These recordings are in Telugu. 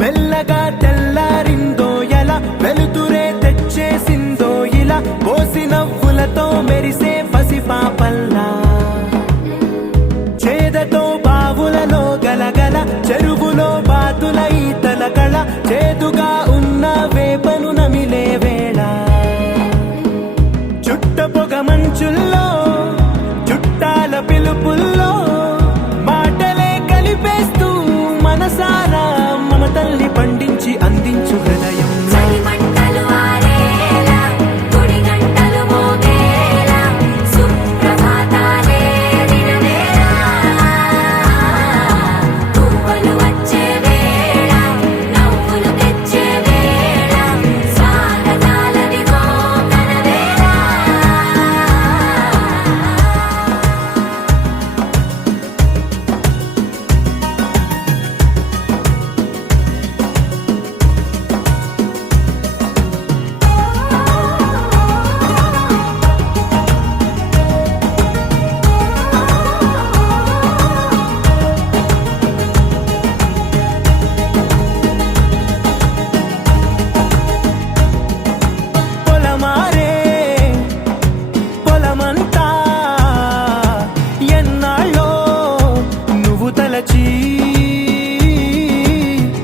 మెల్లగా తెల్లారిందో ఎలా వెలుతురే తెచ్చేసిందో ఇలా పోసి నవ్వులతో మెరిసే పసిపాపల్లా చేదతో బావులలో గలగల చెరువులో బాతుల ఈతల కళ చేదుగా ఉన్న వేపను నమిలే వేళ చుట్ట పొగ మంచుల్లో చుట్టాల పిలుపుల్లో మాటలే కలిపేస్తూ మనసారా మమతల్ని పండించి అందించు హృదయం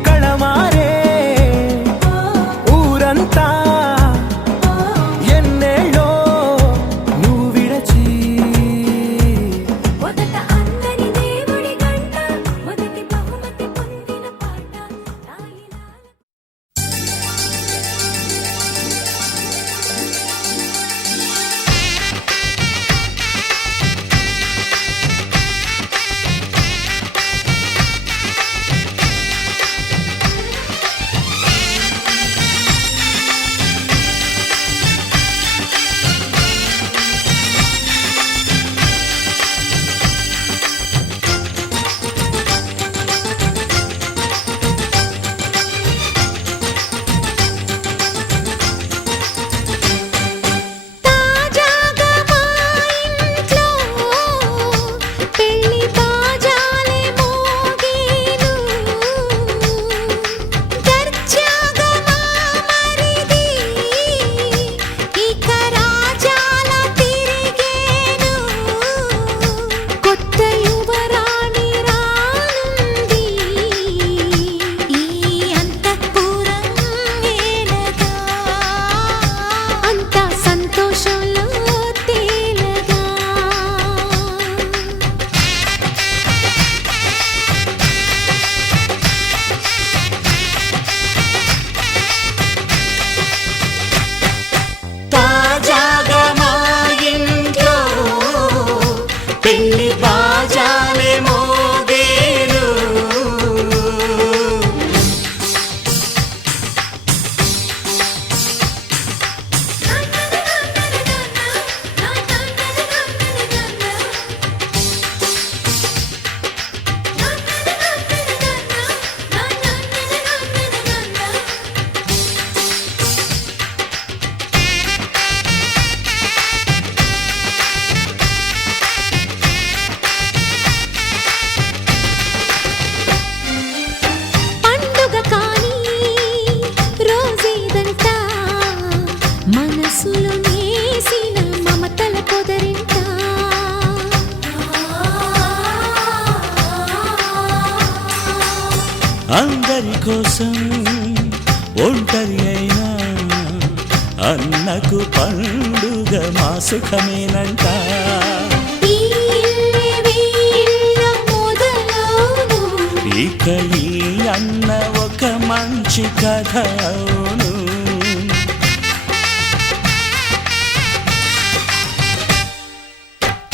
కళమారే ఊరంతా ఎన్నేళ్ళో నువ్వు విడచి మొదట అందరి దేవుడి గంట మొదటి బహుమతి పొందిన పాట అందరి కోసం ఒంటరి అయినా అన్నకు పండుగ మా సుఖమేనంట. ఇక ఈ అన్న ఒక మంచి కథ అవును.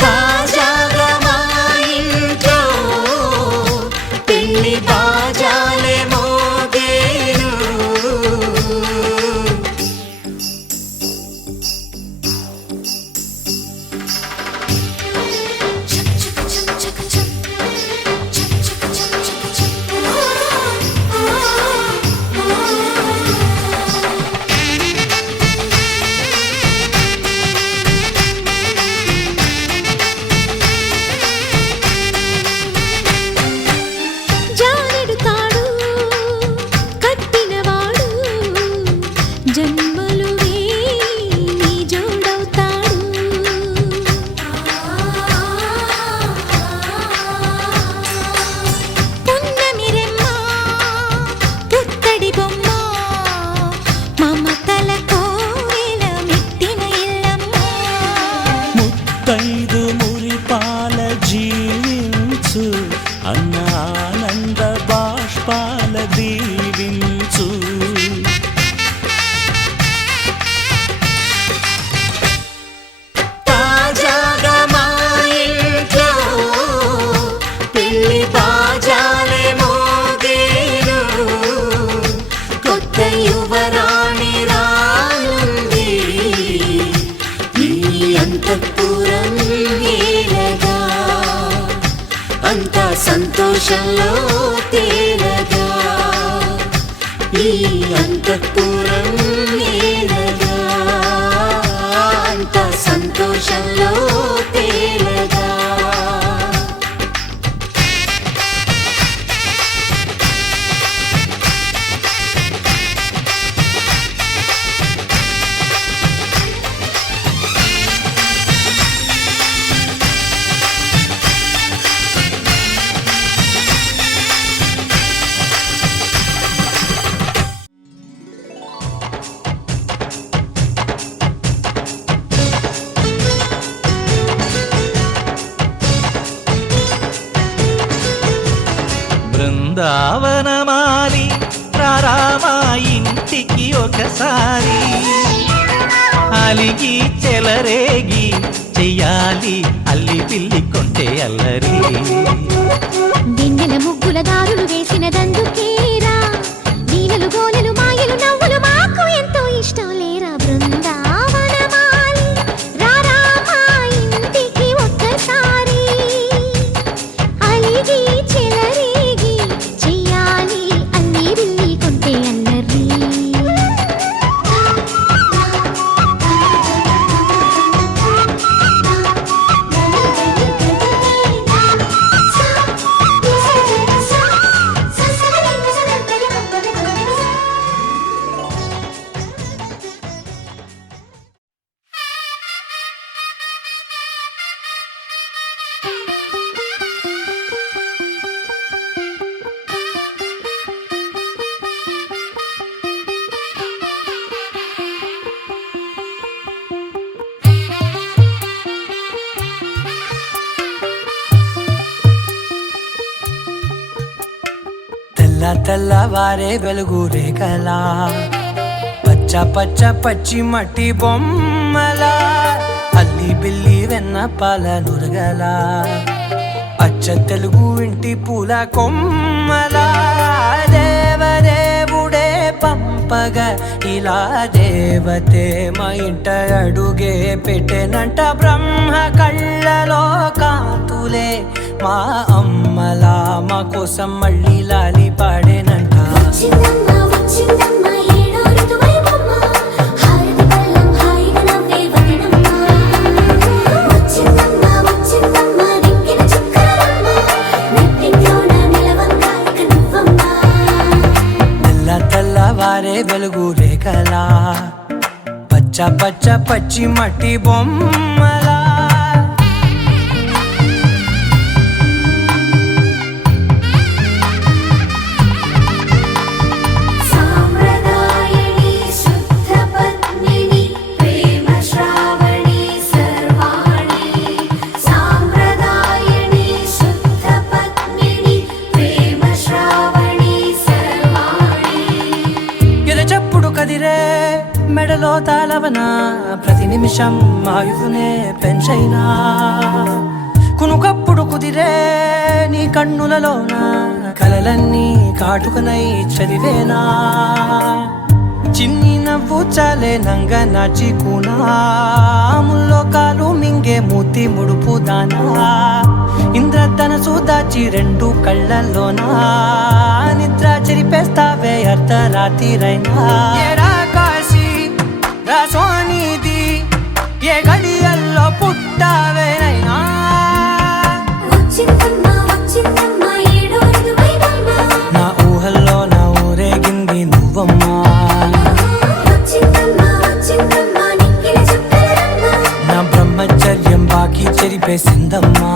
తాజాగా మా ఇంట్లో మనసు అన్న ఆనంద బాష్పాల దీవించు. తాజాగా మా ఇంట్లో పెళ్లి బాజాలే మోగేను, కొత్త యువరాణి రానుంది ఈ అంతఃపురం ఏలగా, అంతా సంతోషంలో తేలగా ఈ అంతఃపురం ఏలగా, అంతా సంతోషంలో తేలగా. బృందావనమాలి రారామా ఇంటికి ఒకసారి, అలిగి చెలరేగి చెయ్యాలి అల్లి పిల్లి కొంటే అల్లరి. వెన్నెల ముగ్గుల దారులు వేసినదందుకేరా, వీణలు గోలెలు మాయలు నవ్వులు మాకు ఎంతో ఇష్టం లేరా. బృందావనమాలి రారా మా ఇంటికి ఒక్కసారి, అలిగి చెలరేగి చెయ్యాలి అల్లి బిల్లి కొంటే అల్లరి. తెల్ల తెల్లవారే వెలుగు రేఖలా, పచ్చ పచ్చ పచ్చి మట్టి బొమ్మలా, అల్లి బిల్లి వెన్న పాల నురగలా, అచ్చ తెలుగు ఇంటి పూల కొమ్మలా, దేవదేవుడే పంపగా ఇలా దేవతే మా ఇంట అడుగే పెట్టెనంట. బ్రహ్మ కళ్ళలో కాంతులే మా అమ్మలా మా కోసం మళ్ళీ లాలి పాడేనంట. వచ్చిందమ్మ వచ్చిందమ్మ ఏడో ఋతువైవమ్మ, హారతి పళ్ళం హాయిగా నవ్వే వదనమ్మ. వచ్చిందమ్మ వచ్చిందమ్మ దిక్కిన చుక్కలమ్మ, నెట్టింట్లోన నిలవంగా ఇక నువ్వమ్మ. తెల్ల తెల్లవారే వెలుగు రేఖలా, పచ్చ పచ్చ పచ్చి మట్టి బొమ్మలా. సాంప్రదాయని శుద్ధ పద్మిని ప్రేమ శ్రావణి సర్వాణి, సాంప్రదాయని శుద్ధ పద్మిని ప్రేమ శ్రావణి సర్వాణి. ఎరచప్పుడు కదిరే మెడలో తాళవన, ప్రతి నిమిషం ఆయుధునే పెంచైనా. కునుకప్పుడు కుదిరే నీ కన్నులలోన, కలలన్నీ కాటుకనై చదివేనా. చిన్ని నవ్వు చాలే నంగ నాచి కూనాముల్లో కాలు మింగే మూతి ముడుపు దానా. ఇంద్రధనసు దాచి రెండు కళ్ళల్లోనా, నిద్ర చెరిపేస్తావే అర్ధరాత్రిరైనా. ఏరా కాశీ రా సోనిది, ఏ గడియల్లో పుట్టావేనైనా. వచ్చిందమ్మ వచ్చిందమ్మ ఏడో ఋతువైవమ్మ, నా ఊహల్లో నా ఊరేగింది నువ్వమ్మా. వచ్చిందమ్మ వచ్చిందమ్మ నిక్కిన చుక్కలమ్మ. నా బ్రహ్మచర్యం బాకీ చెరిపేసిందమ్మా.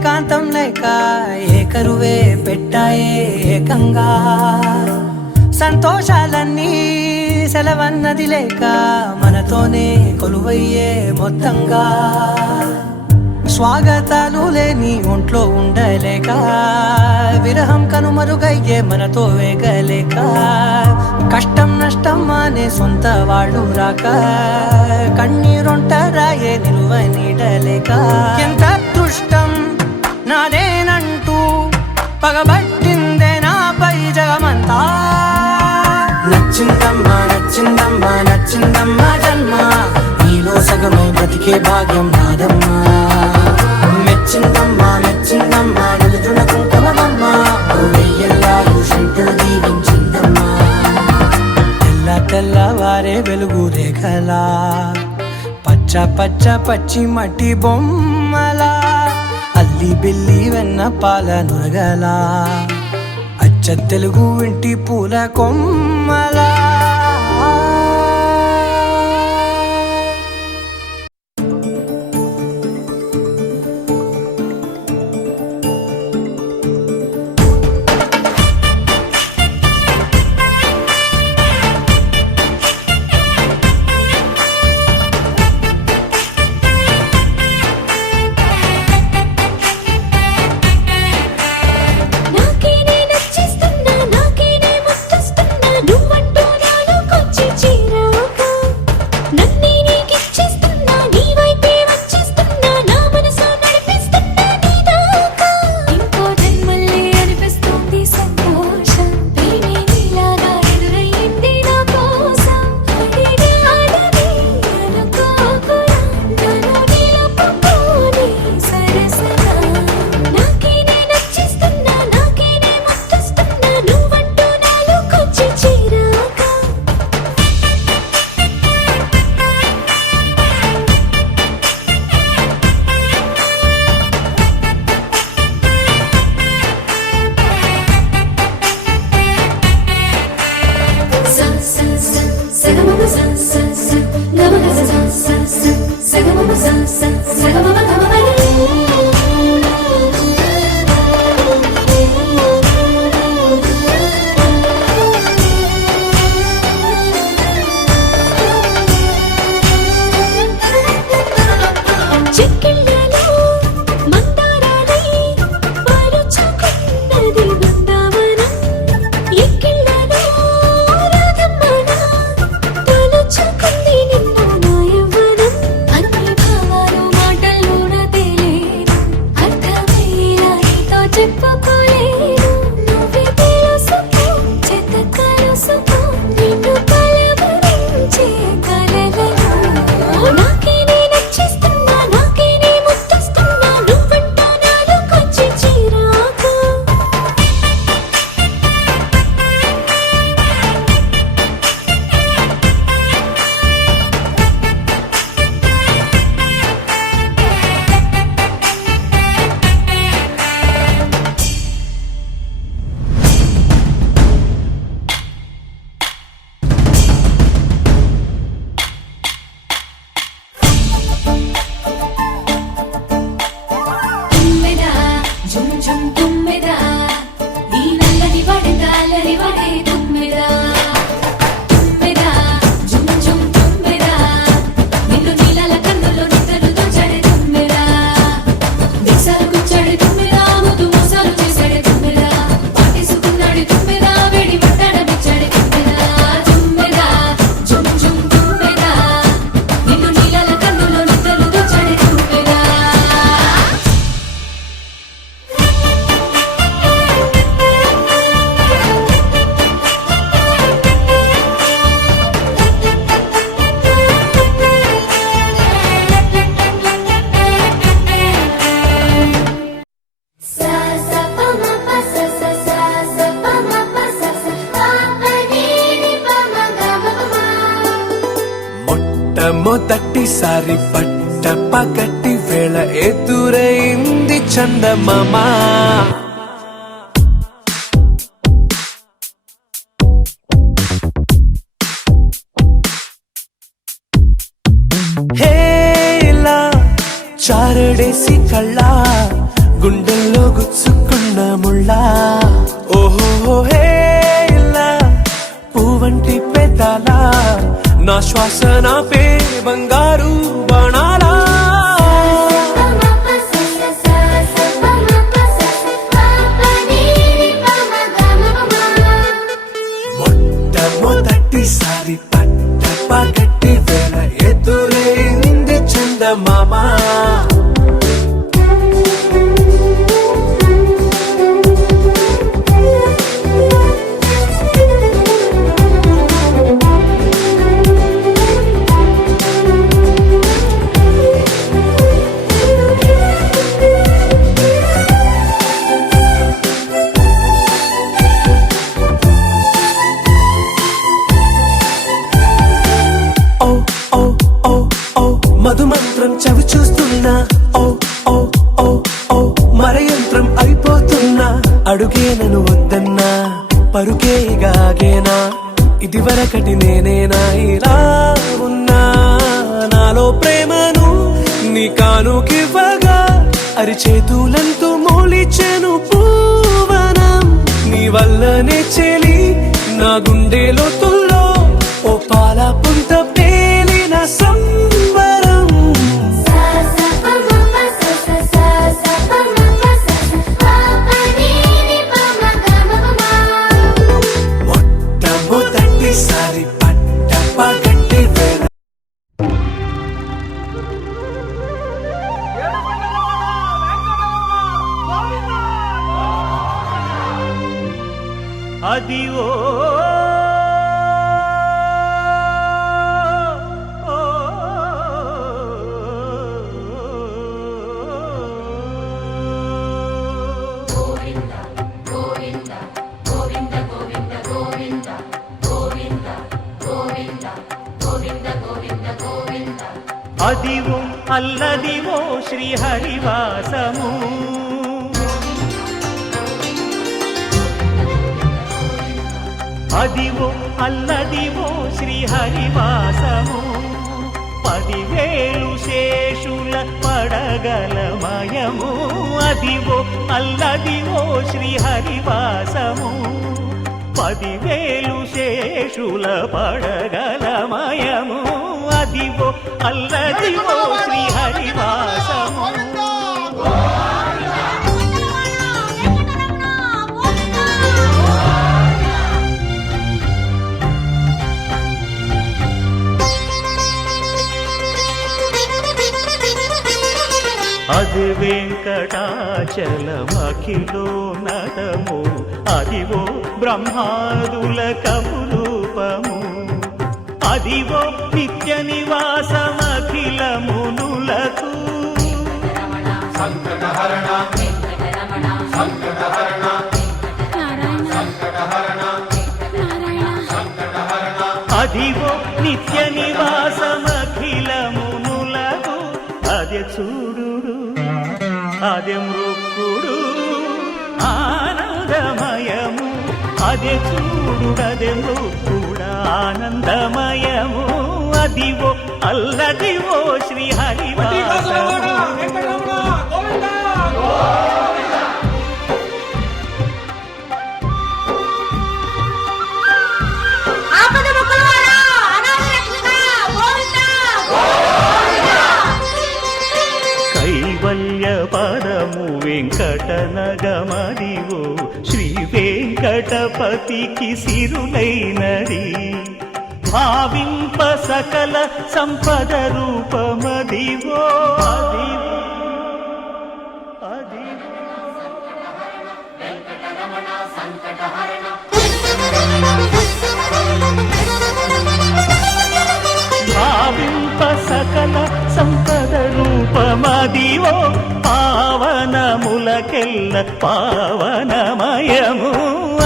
ఏకాంతం లేక ఏకరువే పెట్టాయే ఏకంగా సంతోషాలన్నీ సెలవన్నది లేక మనతోనే కొలువయ్యే మొత్తంగా స్వాగతాలు లేని ఒంట్లో ఉండలేక విరహం కనుమరుగయ్యే మనతో వేగలేక కష్టం నష్టం అనే సొంత వాళ్ళు రాక కన్నీరొంటరాయే నిలువ నీడలేక ఎంత అదృష్టం నాదేనంటూ పగబట్టిందే నాపై జగమంతా నచ్చిందమ్మా నచ్చిందమ్మా నచ్చిందమ్మా జన్మ నీలో సగమై బ్రతికే భాగ్యం నాదమ్మా మెచ్చిందమ్మా మెచ్చిందమ్మా నిలుతున్న కుంకుమమ్మా వెయ్యల్లాలు శంకరు దీవించిందమ్మా తెల్ల తెల్లవారే వెలుగు రేఖలా పచ్చ పచ్చ పచ్చి మట్టి బొమ్మలా అల్లి బిల్లి వెన్న పాల నురగలా అచ్చ తెలుగు ఇంటి పూల కొమ్మలా నాకే నే నచ్చిస్తున్నా నాకే నే ముద్దస్తున్నా నువ్వంటూ నాలోకొచ్చి చేరాక నన్నే నీకిచ్చేస్తున్నా నీ వైపే వచ్చేస్తున్నా నా మనసు నడిపిస్తున్నా నీ దాకా ఇంకో జన్మల్లే అనిపిస్తుంది సంతోషం ప్రేమే నీలాగా ఎదురయ్యింది నా కోసం అడిగాలని అనుకోకురా నన్ను నిలుపుకోని సరసగా నాకే నే నచ్చిస్తున్నా నాకే నే ముద్దస్తున్నా నువ్వంటూ నాలోకొచ్చి చేరాక sa sa sa sa ga ma ma sa sa sa ga ma ga sa sa sa sa ga ma ma sa sa sa ga ma ma ga ma ma చెక్కిళ్ళలో మందారాలై పాలుచుకున్నది Brindavanam ఎక్కిళ్ళలో రాధమ్మన తలుచుకుంది నిన్ను నా యవ్వనం అన్ని భావాలు మాటల్లోన తేలేను అర్థమయ్యేలా నీతో చెప్పుకోలేను నువ్వే తెలుసుకో చేత కలుసుకో నిన్ను కలవరించే కలలలో నాకే నే నచ్చిస్తున్నా నాకే నే ముద్దస్తున్నా నువ్వంటూ నాలోకొచ్చి చేరాక తుమ్మెదా జుమ్ జుమ్ తుమ్మెదా నీ నల్లని వడగాలని వడే తుమ్మెదా తుమ్మెదా జుమ్ జుమ్ తుమ్మెదా నిన్ను నీలాల కన్నుల్లో నిద్రలు దోచాడే తుమ్మెదా దేశాలు గుచ్చాడే తుమ్మెదా ముద్దు మోసాలు చేశాడే తుమ్మెదా పాటేసుకున్నాడే తుమ్మెదా వేడి పట్టాడమిచ్చాడే తుమ్మెదా తుమ్మెదా జుమ్ జుమ్ తుమ్మెదా నిన్ను నీలాల కన్నుల్లో నిద్రలు దోచాడే తుమ్మెదా sa sa pa ma pa sa sa sa sa pa ma pa sa sa pa pa ni ni pa ma ga ma pa ma మొట్టమొదటిసారి పట్ట పగటి వేళ ఎదురైంది చందమామ హేలా చారడేసి కళ్ళ గుండెల్లో గుచ్చుకున్న ముళ్ళా ఓహో హే ఇలా పువ్వంటి పెదాలా నా శ్వాస నా పే బంగారు బాణాలా మొట్టమొదటిసారి పట్ట పగటి వేళ ఎదురైంది చందమామ మధుమంత్రం చవి చూస్తున్నా ఓ ఓ ఓ ఓ మరయంత్రం అయిపోతున్నా అడుగే నన్ను వద్దన్నా పరుగే గాగేనా ఇది వరకటి నేనేనా ఇలా ఉన్నా నాలో ప్రేమను నీ కానుకివ్వగా అరిచేతులంతో మోలిచెను పూవనం నీ వల్లనే చెలి నా గుండె లోతుల్లో ఓ పాల పుంత పేలిన సంబరం మొట్టమొదటిసారి పట్ట పగటి వేళ అది ఓ అదివో అల్లదివో శ్రీహరివాసము అదివో అల్లదివో శ్రీహరివాసము 10,000 శేషుల పడగలమయము అదివో అల్లదివో శ్రీహరివాసము 10,000 శేషుల పడగలమయము అదివో అల్లదివో శ్రీహరివాసము అది వెంకటాచలమఖిలో నటము అదివో బ్రహ్మాదుల కపురూపము అదివో నిత్య నివాసమఖిలమునులకు అదివో నిత్య నివాసమఖిలమునులకు అదే చూడు అదే మృక్కుడు ఆనందమయము అదే చూడుడదే మృక్కుడు ఆనందమయము అదివో అల్లదివో శ్రీహరివాసము కైవల్య పదము వెంకటనగమదివో శ్రీ వెంకటపతికి సిరులైనది భావింప సకల సంపద రూపమదివో అదివో భావింప సకల సంపద రూపమదివో పావనములకెల్ల పావనమయము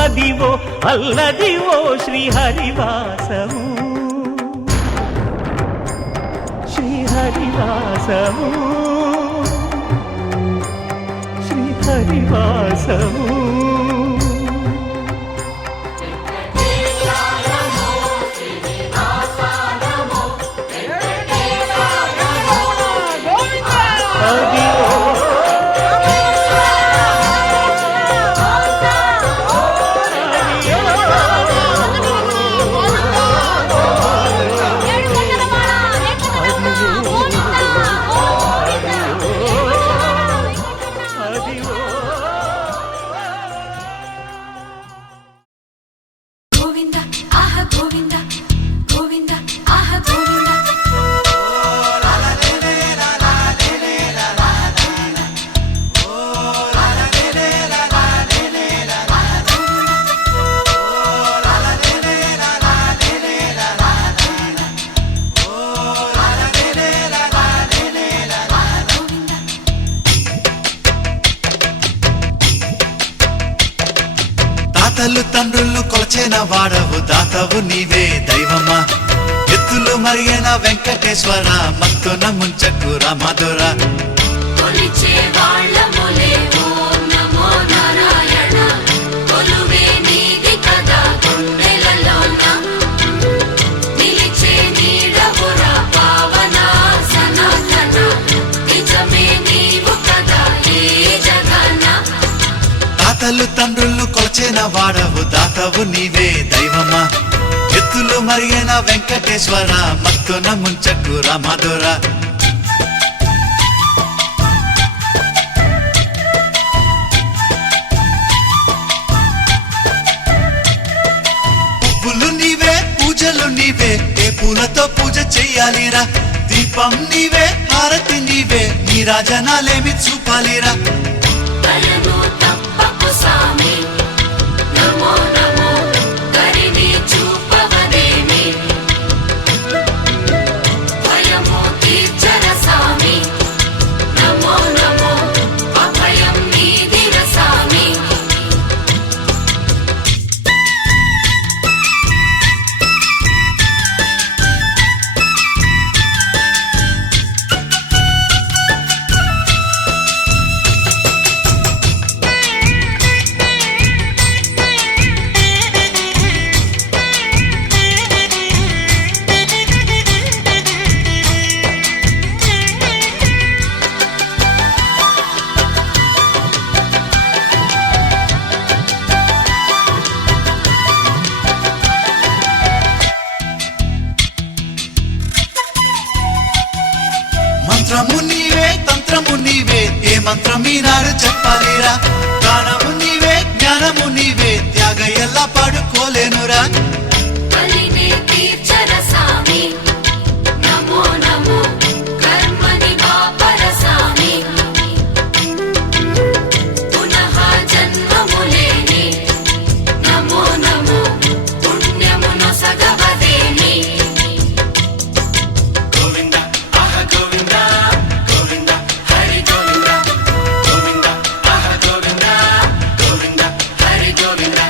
అదివో అల్లదివో శ్రీహరివాసము శ్రీహరివాసము శ్రీహరివాసము తాతలు తండ్రులు కొలచిన వాడవు దాతవు నీవే దైవమా ఎత్తులు మరియన వెంకటేశ్వర మత్తున ముంచకు రామధుర కొలిచే వాళ్ళములే ఓం నమో నారాయణ కొలువే నీది కదా గుండెలలోన నిలిచే నీడవురా పావన సనాతన నిజమే నీవు కదా ఈ జగన్న తాతలు తండ్రులు కొలచిన వాడవు దాతవు నీవే దైవమా ఎత్తులు మరియన వెంకటేశ్వర మత్తున ముంచకు రామధుర పువ్వులు నీవే పూజలు నీవే ఏ పూలతో పూజ చెయ్యాలిరా దీపం నీవే హారతి నీవే నీ రాజనాలేమి చూపాలిరా దయను తప్పకు సామి నమో నమో కరిని చూపవదేమి భయము తీర్చర సామి నమో నమో అభయం నీదిర సామి మంత్రము నీవే తంత్రము నీవే ఏ మంత్రం ఈనాడు చెప్పాలిరా గానము నీవే జ్ఞానము నీవే త్యాగ ఎలా పాడుకోలేనురా కలిని తీర్చర సామి నమో నమో కర్మని వాపర సామి పునః జన్మములేని నమో నమో పుణ్యమును సగవదేమి గోవింద ఆహ గోవింద గోవింద హరి గోవింద గోవింద ఆహ గోవింద గోవింద హరి గోవింద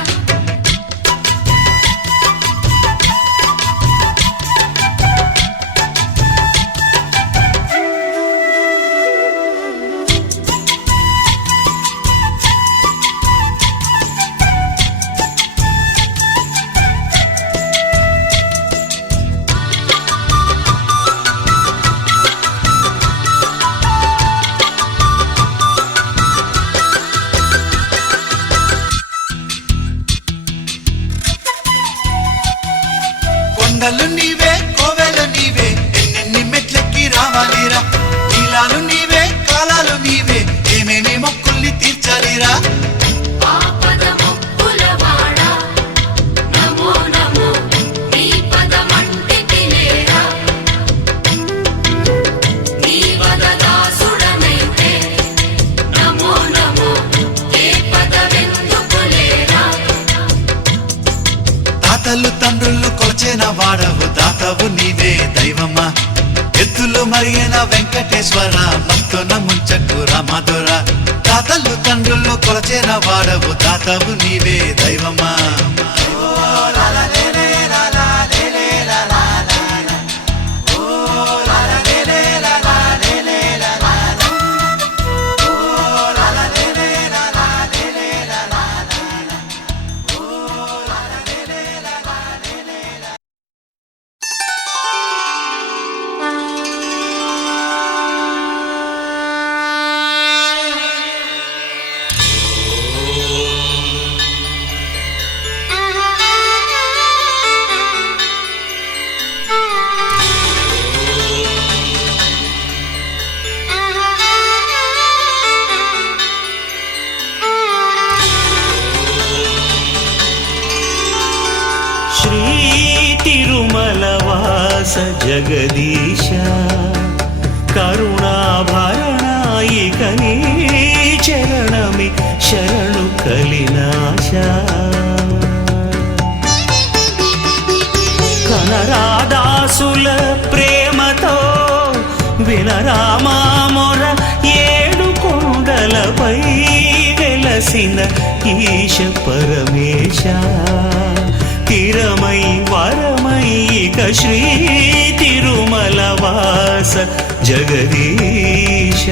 కొండలు నీవే కోవెలు నీవే ఎన్నెన్ని మెట్లెక్కి రావాలిరా నీలాలు నీవే కాలాలు నీవే ఏమేమి మొక్కుల్ని తీర్చాలిరా ఆపద ముక్కులవాడ నమో నమో నీ పదమంటి తినేరా నీ వదదాసుడనైతే నమో నమో ఏ పదవెందుకులేరా తాతలు తండ్రులు కొలచిన వాడవు దాతవు నీవే దైవమా ఎత్తులు మరియన వెంకటేశ్వర మత్తున ముంచకు రామధుర తాతలు తండ్రులు కొలచిన వాడవు దాతవు నీవే దైవమా తిరుమలవాస జగదీశ కరుణాభరణాయిక నీ చరణమి శరణు కలినాశ కనరాదాసుల ప్రేమతో వినరామా మొర ఏడు కొండలపై వెలసి వెలసిన ఈశ పరమేశ తిరమై వరమై ఇక శ్రీ తిరుమల వాస జగదీశ.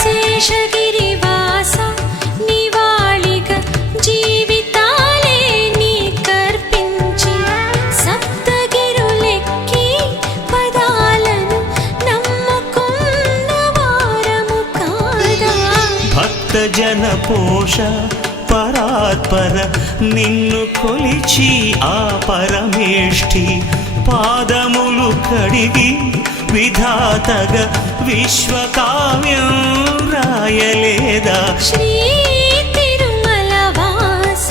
శేషగిరివాస నివాళిగా జీవితాలే నీ కర్పించి సప్తగిరులెక్కి పదాలను నమ్ముకున్న వారము కాదా. భక్త జన పోష పరాత్పర నిన్ను కొలిచి ఆ పరమేష్ఠి పాదములు కడిగి విధాతగా విశ్వకావ్యం రాయలేదా. శ్రీ తిరుమల వాస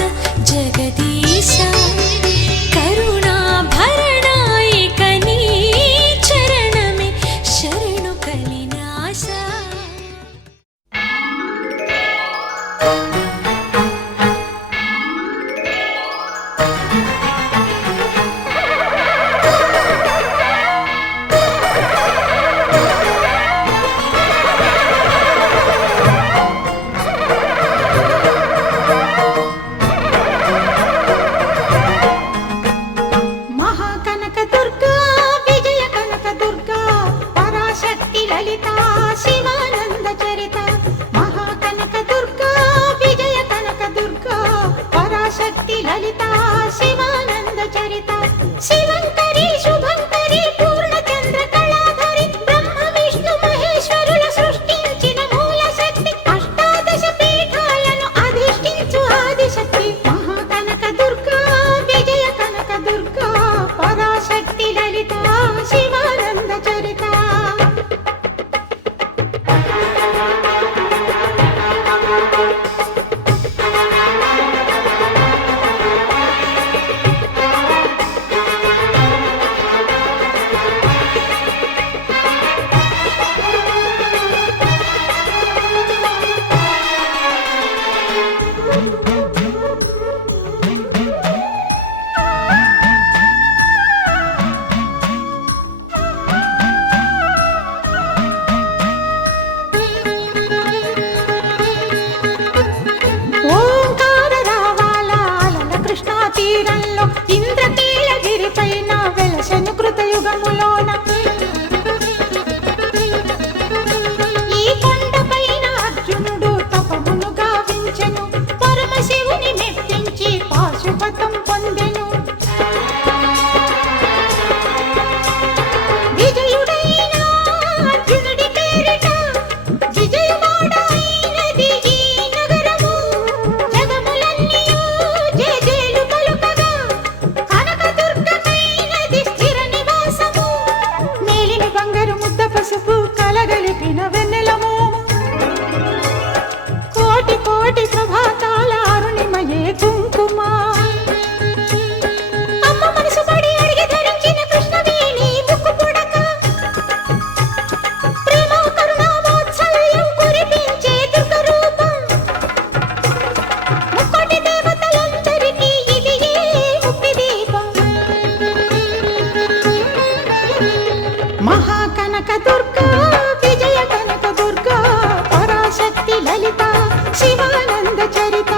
జగదీశ కరుణాభరణాయిక నీ చరణమే శరణు కలినాశ. మహాకనక దుర్గా విజయ కనక దుర్గా పరాశక్తి లలిత శివానంద చరిత. మహాకనక దుర్గా విజయ కనక దుర్గా పరాశక్తి లలిత శివానంద చరిత. శివంకరి శుభంకరి పూర్ణచంద్ర కళాధరి బ్రహ్మ విష్ణు మహేశ్వరుల సృష్టించిన మూల శక్తి అష్టాదశ పీఠాలను అధిష్ఠించు ఆదిశక్తి. మహాకనక దుర్గా విజయ కనక దుర్గా పరాశక్తి లలిత శివానంద చరిత. ఓంకార రావాల అలల కృష్ణా తీరంలో ఇంద్రకీలగిరి పైన వెలసెను కృతయుగములోన. ఈ కొండపైన అర్జునుడు తపమును గావించెను పరమశివుని మెప్పించి పాశుపతం పొందెను. విజయుడైన అర్జునుడి పేరిట విజయవాడ అయినది ఈ నగరము. జగములన్నీయు జేజేలు పలుకగా కనకదుర్గమైనది స్థిర నివాసము. మేలిమి బంగారు ముద్ద పసుపు కలగలిపిన వెన్నెల మోము. కోటి కోటి ప్రభాతాల అరుణిమయే కుంకుమ. అమ్మ మనసు పడి అడిగి ధరించిన కృష్ణవేణి ముక్కు పుడక. ప్రేమ కరుణామోత్సల్యం కురిపించే దుర్గ రూపం. ముక్కోటి దేవతలందరికీ ఇది ఏ ముక్తి దీపం. మహాకనక దుర్గా విజయ కనక దుర్గా పరాశక్తి లలిత శివానంద చరిత.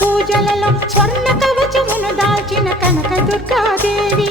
పూజలలో స్వర్ణ కవచమును దాల్చిన కనక దుర్గాదేవి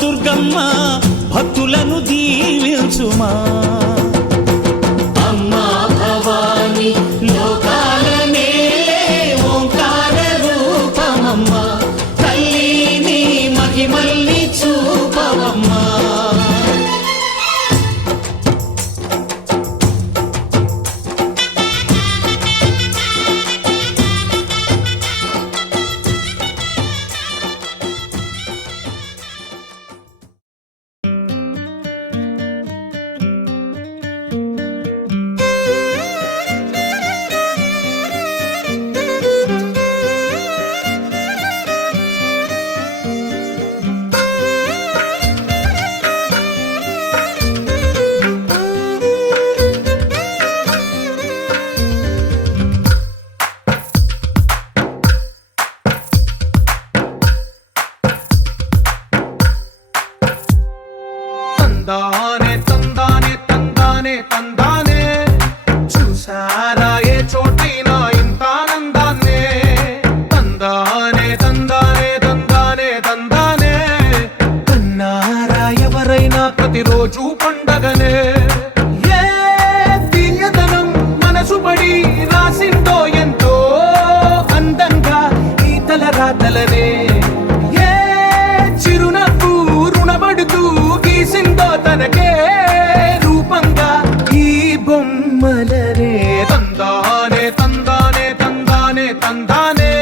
దుర్గమ్మ భక్తులను దీవించుమా. అమ్మా భవాని లోకాల నేలే ఓంకార రూపమమ్మ, తల్లి నీ మహిమల్ని చూపవమ్మా. తందానే తందానే తందానే తందానే చూసారా ఏ చోటైనా ఇంత ఆనందాన్నే. తందానే తందానే తందానే తందానే కన్నారా ఎవరైనా ప్రతిరోజు పండగనే. ఏ తీయదనం మనసు పడి రాసిందో ఎంతో అందంగా ఈ తల రాతలనే. ఏ చిరునవ్వు రుణపడుతూ గీసిందో తనకే రూపంగా ఈ బొమ్మలనే. తందానే తందానే తందానే తందానే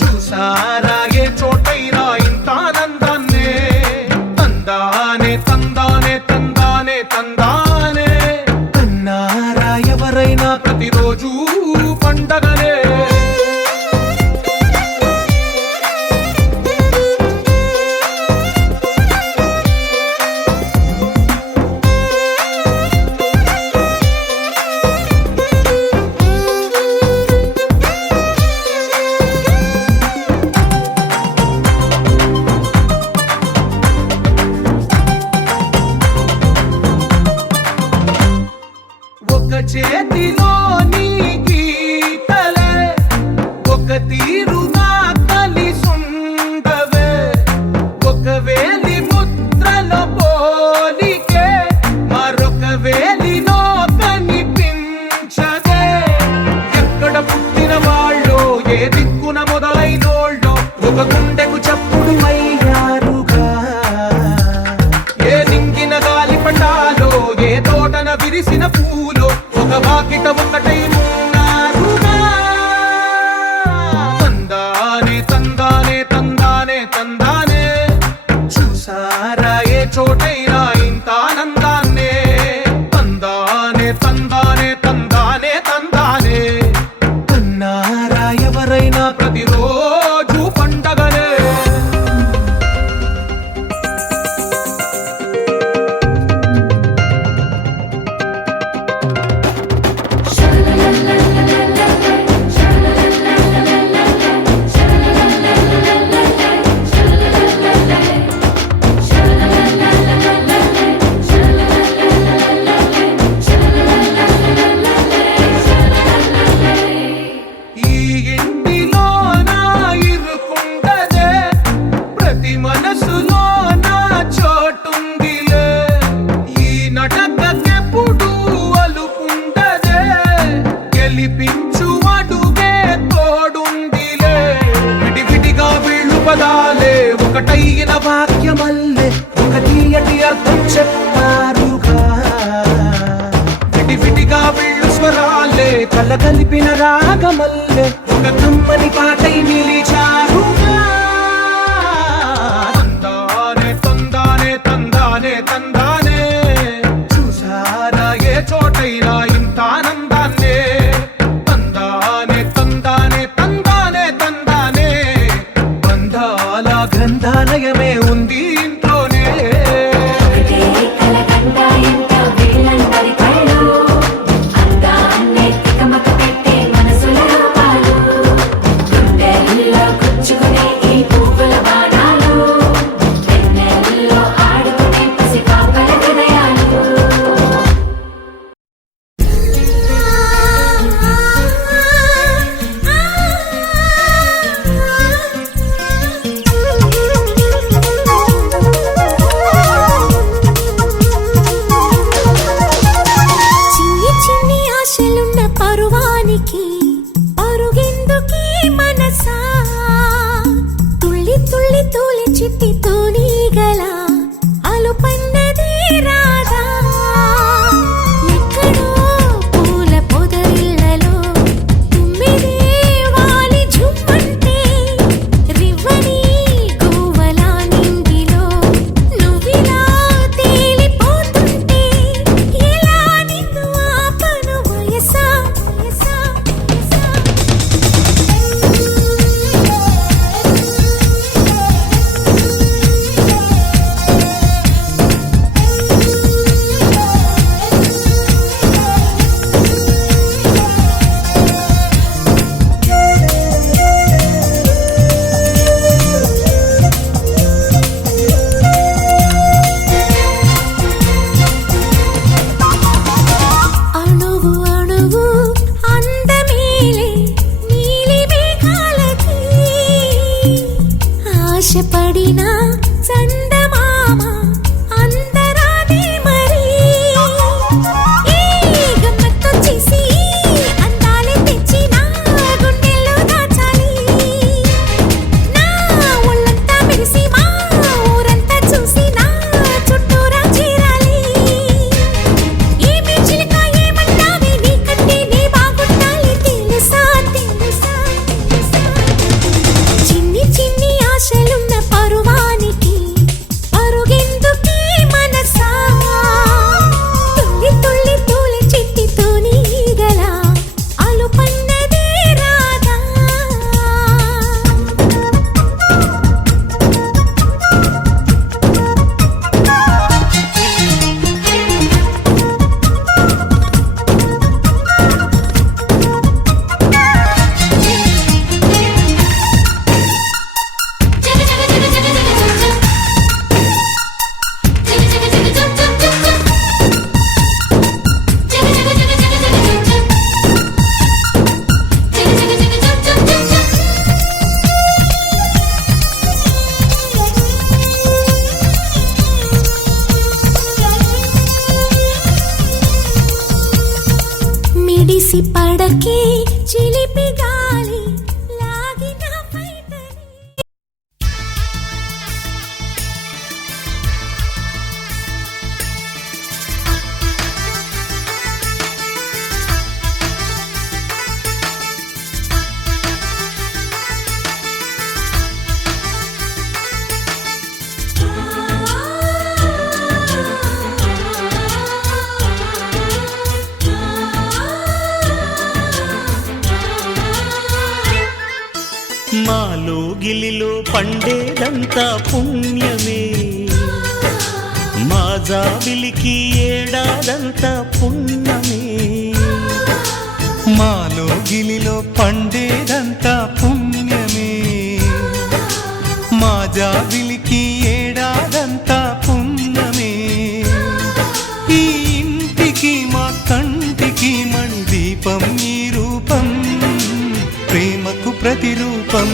చూసారా ఏ చోటైనా ఇంత ఆనందాన్నే. తందానే తందానే తందానే తందానే కన్నారా ఎవరైనా ప్రతిరోజు పండగనే. ఒక చేతిలో నీ గీతలే ఒక తీరుగా కలిసుండవే. ఒక వేలి ముద్రల పోలికే మరొక వేలిలో కనిపించదే. ఎక్కడ పుట్టిన వాళ్ళో ఏ దిక్కున మొదలైనోళ్ళో ఒక గుండెకు చప్పుడు అయ్యారుగా. ఏ నింగిన గాలి పటాలో ఏ తోటన విరిసిన పూలో ఒక వాకిట ఒకటై ఉన్నారుగా. తందానే తందానే తందానే తందానే చూసారా ఏ చోటైనా ఇంత ఆనందాన్నే. తందానే తందానే తందానే తందానే కన్నారా ఎవరైనా ప్రతిరోజు పండగనే. ఈ ఇంటిలో నా ఇరుకుండదే ప్రతి మనసులో నా చోటుందిలే. ఈ నటకెప్పుడు అలుకుండదే గెలిపించు అడుగే తోడుందిలే. విడివిడిగా వీళ్ళు పదాలే ఒకటైన వాక్యమల్లే ఒక తీయటి అర్థం చెప్పారుగా. విడివిడిగా వీళ్ళు స్వరాలే కలగలిపిన రాగమల్లే ఒక కమ్మని పాటై నిలిచారుగా. తందానే తందానే తందానే తందానే చూసారా ఏ చోటైనా ఇంత ఆనందాన్నే. తందానే తందానే తందానే తందానే బంధాల గ్రంథాలయమే ఉంది ఇంట్లోనే. ఒకటే కలకండ ఎంత వీళ్ళందరి కళ్ళు అందాన్నే తికమక పెట్టే మనసుల రూపాలు. గుండెల్లో గుచ్చుకునే ఈ పువ్వుల బాణాలు, వెన్నెల్లో ఆడుకునే పసిపాపల హృదయాలు. లోగిలిలో పండేదంతా పుణ్యమే, మా జాబిలికి ఏడాదంతా పుణ్యమే. మాలో గిలిలో పండేదంతా పుణ్యమే, మా జాబిలికి ఏడాదంతా పుణ్యమే. ఈ ఇంటికి మా కంటికి మణి దీపం ఈ రూపం, ప్రేమకు ప్రతిరూపం.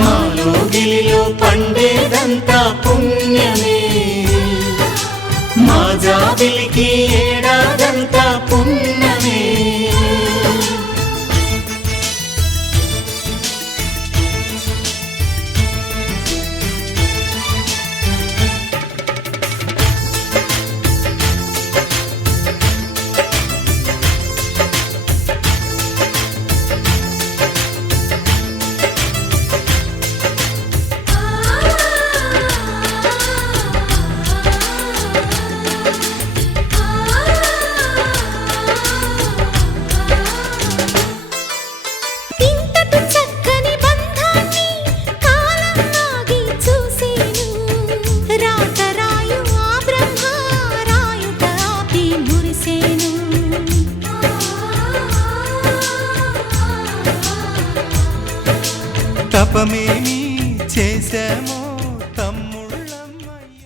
మా లోగిలిలో పండేదంతా పుణ్యమే, మా జాబిలికి ఏడాదంతా పుణ్యమే. ఇంతటి చక్కని బంధాన్ని కాలం ఆగి చూసేను, రాత రాయు ఆ బ్రహ్మ రాయుట ఆపి మురిసేను. తపమేమి చేశామో తమ్ముళ్ళమ్మయ్య.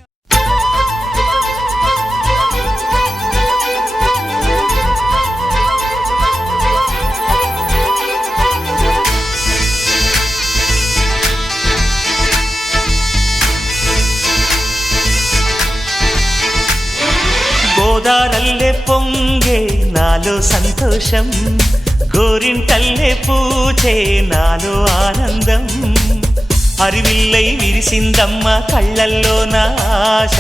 గోదారల్లే పొంగే నాలో సంతోషం, గోరింటల్లే పూచే నాలో ఆనందం. అరివిల్లై విరిసిందమ్మ కళ్ళల్లో నా ఆశ,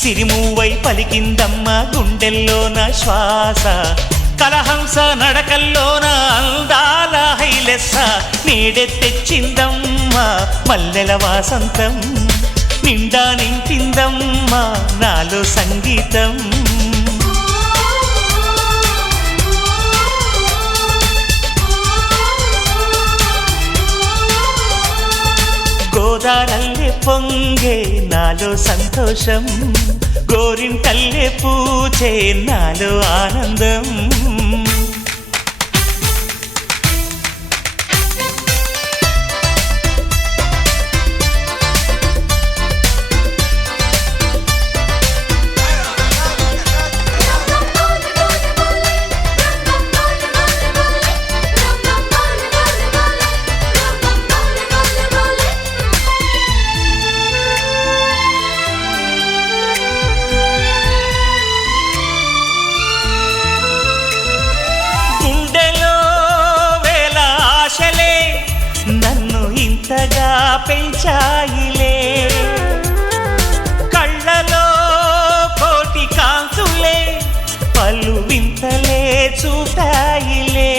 సిరిమూవై పలికిందమ్మ గుండెల్లో నా శ్వాస. కలహంస నడకల్లోన అందాల హైలెస్స, నీడే తెచ్చిందమ్మ మల్లెల వాసంతం. నిండా నింపిందమ్మ నాలో సంగీతం. గోదారల్లే పొంగే నాలో సంతోషం, గోరింటల్లే పూచే నాలో ఆనందం. గుండెలో వేల ఆశలే నన్ను ఇంతగా పెంచాయిలే, కళ్ళలో కోటి కాంతులే పలు వింతలే చూపాయిలే.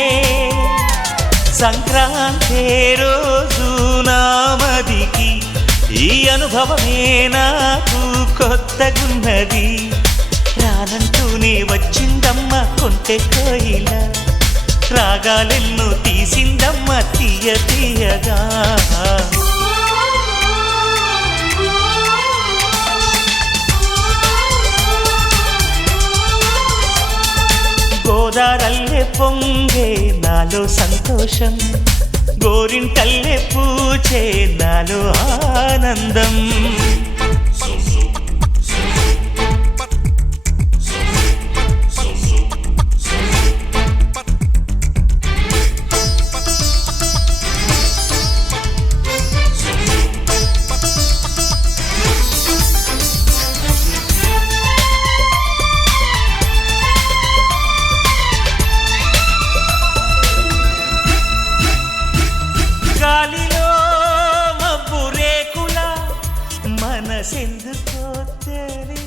సంక్రాంతి రోజు నామదికి ఈ అనుభవమే నాకు కొత్తగున్నది. రానంటూనే వచ్చిందమ్మ కొంటె కోయిల, రాగాలెన్నో తీసిందమ్మ తీయ తీయగా. గోదారల్లే పొంగే నాలో సంతోషం, గోరింటల్లే పూచే నాలో ఆనందం. గాలిలో మబ్బు రేకుల మనసెందుకో తెలి